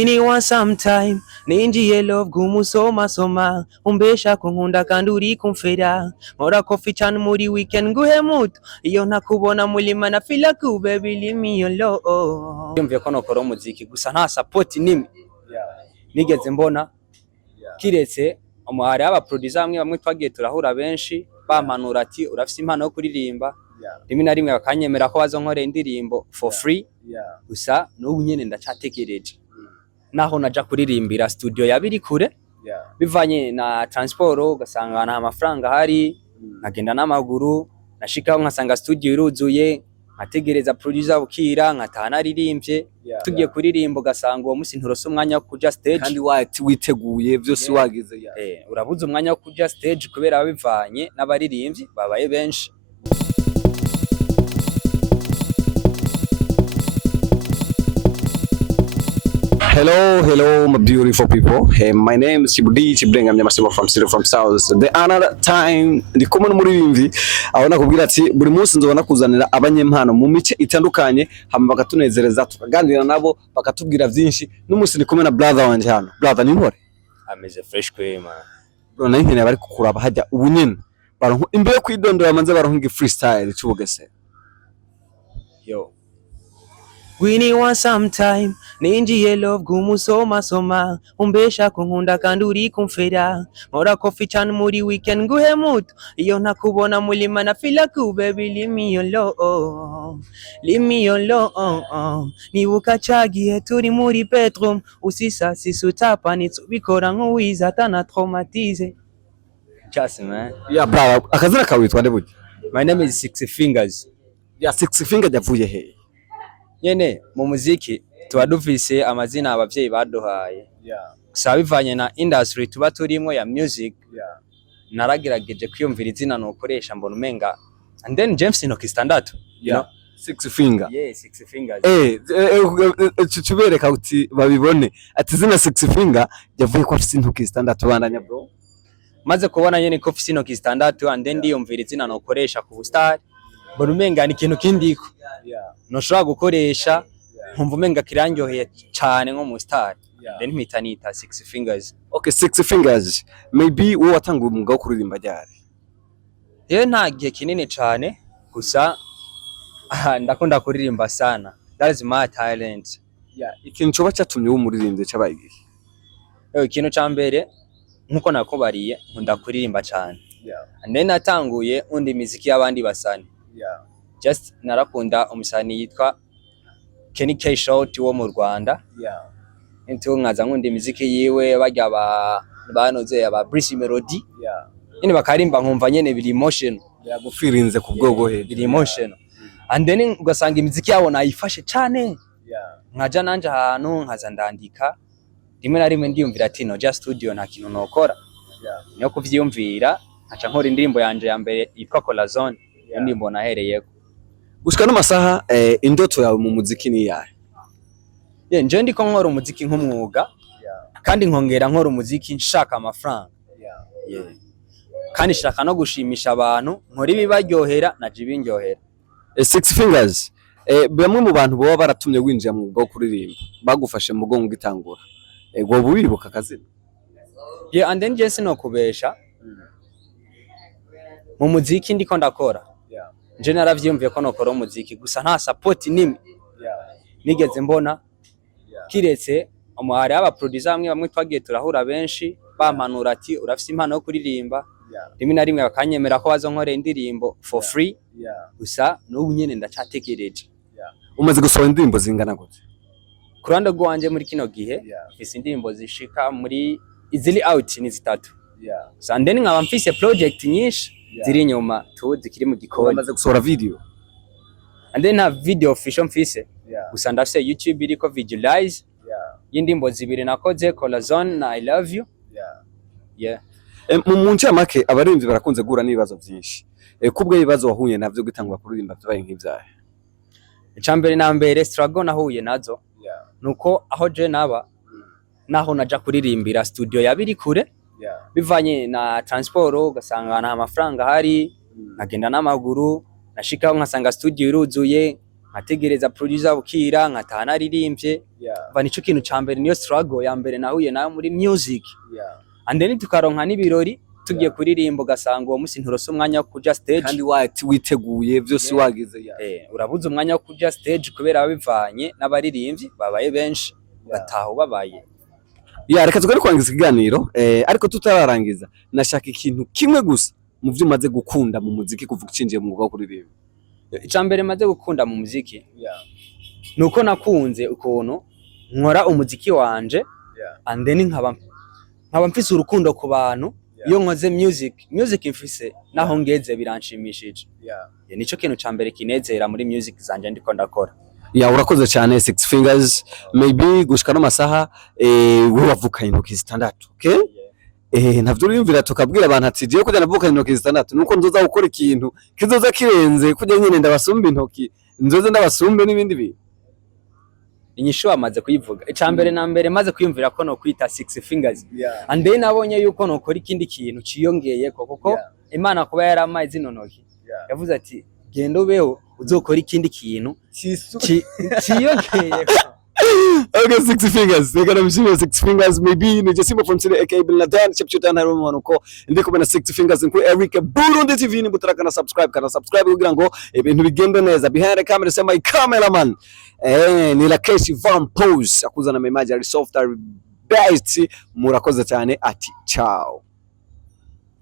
Iniwa sometime ninjiye love gumusoma soma umbesha kunkunda kandi uri kumfera nkora coffee cyane muri weekend nguhe muto iyo ntakubona mulima na feel like you baby leave me alone. Yumviye ko nokora umuziki gusa nta sapoti nimwe nigeze mbona kiretse umuhari aba producer bamwe twagiye turahura benshi bampanura ati urafise impano yo kuririmba rimwe na rimwe bakanyemera ko bazonkorera indirimbo for free gusa n'ubu nyene ndacategereje naho naja kuririmbira studio yabiri kure bivanye na transport ugasanga nta amafaranga hari nkagenda n'amaguru nashikaho nkasanga studio iruzuye nkategereza producer bukira nkatana aririmbye tugiye kuririmba ugasanga uwo musi nturose umwanya wo kuja stage kandi witeguye byose wagize urabuze umwanya wo kuja stage kubera bivanye n'abaririmbyi babaye benshi. Hello, my beautiful people. Hey, my name is Chibrenga Mnyamasimo from City from South. The another time ndi kumwe n'umuririmbyi abona kubwira ati buri munsi nzobona kuzanira abanyempano mu mice itandukanye hama bakatunezereza tukaganira nabo bakatubwira byinshi n'umunsi ndi kumwe na brother wanje hano. Brother ni mpore? Ameze fresh kwe man. Bro na nkene bari kukuraba hajya ubunyene. Baronko imbere kwidondora manze baronko freestyle cyubugese. Yo. Iniwa sometime ninjiye love gumusoma soma umbesha kunkunda kandi uri kumfera nkora coffee cyane muri weekend nguhe muto iyo ntakubona mulima na feel like you baby leave me alone. Leave me alone. Nibuka cagiye turi muri bedroom usisasi sutapa nitsubikora nk'uwiza atana traumatize. Just man. Yeah brother, akazina kawitwa nde buki? My name is Six Fingers. Yeah, Six Fingers yavuye he? Nyene mu muziki tuba dufise amazina abavyeyi baduhaye gusa bivanye na industry tuba turimo ya music naragerageje kwiyumvira izina nokoresha mbona umenga and then James Inoki standard Six Finger. Yeah, Six Fingers. Tubereka uti babibone ati zina Six Finger yavuye ko afise intoki standard bandanya bro maze kubona nyene ko afise intoki standard and then ndiyumvira izina nokoresha ku star mbona umenga ni ikintu kindiko noshobora gukoresha nkumva umenga kirangyoheye cyane nko mu star then mpita nita Six Fingers. Okay, Six Fingers maybe wowe watanguye umwuga wo kuririmba ryari? Nta gihe kinini cyane gusa ndakunda kuririmba sana, that is my talent. Ikintu coba cyatumye wo muririmbye cyabaye igihe? Ikintu ca mbere nkuko nakubariye nkunda kuririmba cyane and then natanguye undi muziki y'abandi basani just narakunda umusani yitwa Kenny K Short wo mu Rwanda into nkaza nkunda imiziki yiwe bajya banoze aba Brice Melody nyine bakarimba nkumva nyene biri emotion yagufirinze ku bwogo he biri emotion and then ugasanga imiziki yabo nayifashe cyane nkaja nanje ahantu nkaza ndandika rimwe na rimwe ndiyumvira ati no just studio nta kintu nokora niyo kuvyiyumvira aca nkora indirimbo yanje ya mbere yitwa Corazon indirimbo nahereyeko gushika n'amasaha indoto yawe mu muziki ni yahe? Nje ndiko nkora umuziki nk'umwuga kandi nkongera nkora umuziki nshaka amafaranga kandi shaka no gushimisha abantu nkora ibibaryohera naje ibindyohera. Six Fingers bamwe mu bantu baba baratumye winjira mu mwuga wo kuririmba bagufashe mu mugongo gitangura ego bubibuka akazina? And then je sinokubesha mu muziki ndiko ndakora nje naravyumviye ko nokora umuziki gusa nta sapoti nimwe nigeze mbona kiretse umuhari aba producer bamwe twagiye turahura benshi bampanura ati urafise impano yo kuririmba rimwe na rimwe bakanyemera ko bazonkorera indirimbo for free gusa n'ubu nyene ndacategereje. Umaze gusohora indirimbo zingana gute? Kuranda gwanje muri kino gihe mfise indirimbo zishika muri izili out ni zitatu and then nkaba mfise project nyinshi ziri nyuma tu zikiri mu gikoni. Umaze gusohora video and then na video official mfise gusa ndafise YouTube iriko visualize y'indimbo zibiri nakoze Corazon na I love you. Mu nce make abarimvyi barakunze gura n'ibibazo byinshi kubwo ibibazo wahuye navyo gitangwa kuririmba byabaye nk'ivyahe? Icambere na mbere struggle nahuye nazo nuko aho je naba naho naja kuririmbira studio yabiri kure bivanye na transport ugasanga nta amafaranga hari nkagenda n'amaguru nashikaho nkasanga studio iruzuye nkategereza producer bukira nkataha naririmbye va nico kintu ca mbere niyo struggle ya mbere nahuye nayo muri music and then tukaronka n'ibirori tugiye kuririmba ugasanga uwo musi nturose umwanya wo kuja stage kandi witeguye vyose wagize urabuze umwanya wo kuja stage kubera bivanye n'abaririmbyi babaye benshi bataho babaye reka tugere kwangiza ikiganiro ariko tutararangiza nashaka ikintu kimwe gusa mu vyo umaze gukunda mu muziki kuvuga ucinjiye mu mwuga wo kuririmba. Icambere maze gukunda mu muziki nuko nakunze ukuntu nkora umuziki wanje and then nkaba mfise urukundo ku bantu iyo nkoze music mfise naho ngeze biranshimishije nico kintu cambere kinezera muri music zanje ndiko ndakora. Urakoze cyane Six Fingers, maybe gushika no masaha wavuka intoki zitandatu, okay? Ntavyo uriyumvira tukabwira abantu ati giye kujya navuka intoki zitandatu nuko nzoza gukora ikintu kizoza kirenze kujya nyene ndabasumba intoki nzoze ndabasumbe n'ibindi bintu. Inyishu amaze kuyivuga icambere na mbere maze kwiyumvira ko no kwita Six Fingers and then nabonye yuko no kora ikindi kintu ciyongeye kuko Imana kuba yaramaye zino ntoki yavuze ati genda ubeho uzokora ikindi kintu ciyongeye. Okay, Six Fingers. They're gonna be Six Fingers. Maybe ni Jasimo from City aka Bin Laden. Chipchutan haro mwanuko. Ndiko bena Six Fingers nko Eric Buru on the TV ni butaraka na subscribe kugira ngo ibintu bigende neza. Behind the camera sema my cameraman. Ni la Keshi Van Pose akuzana na image ari soft ari best. Murakoze cyane ati ciao.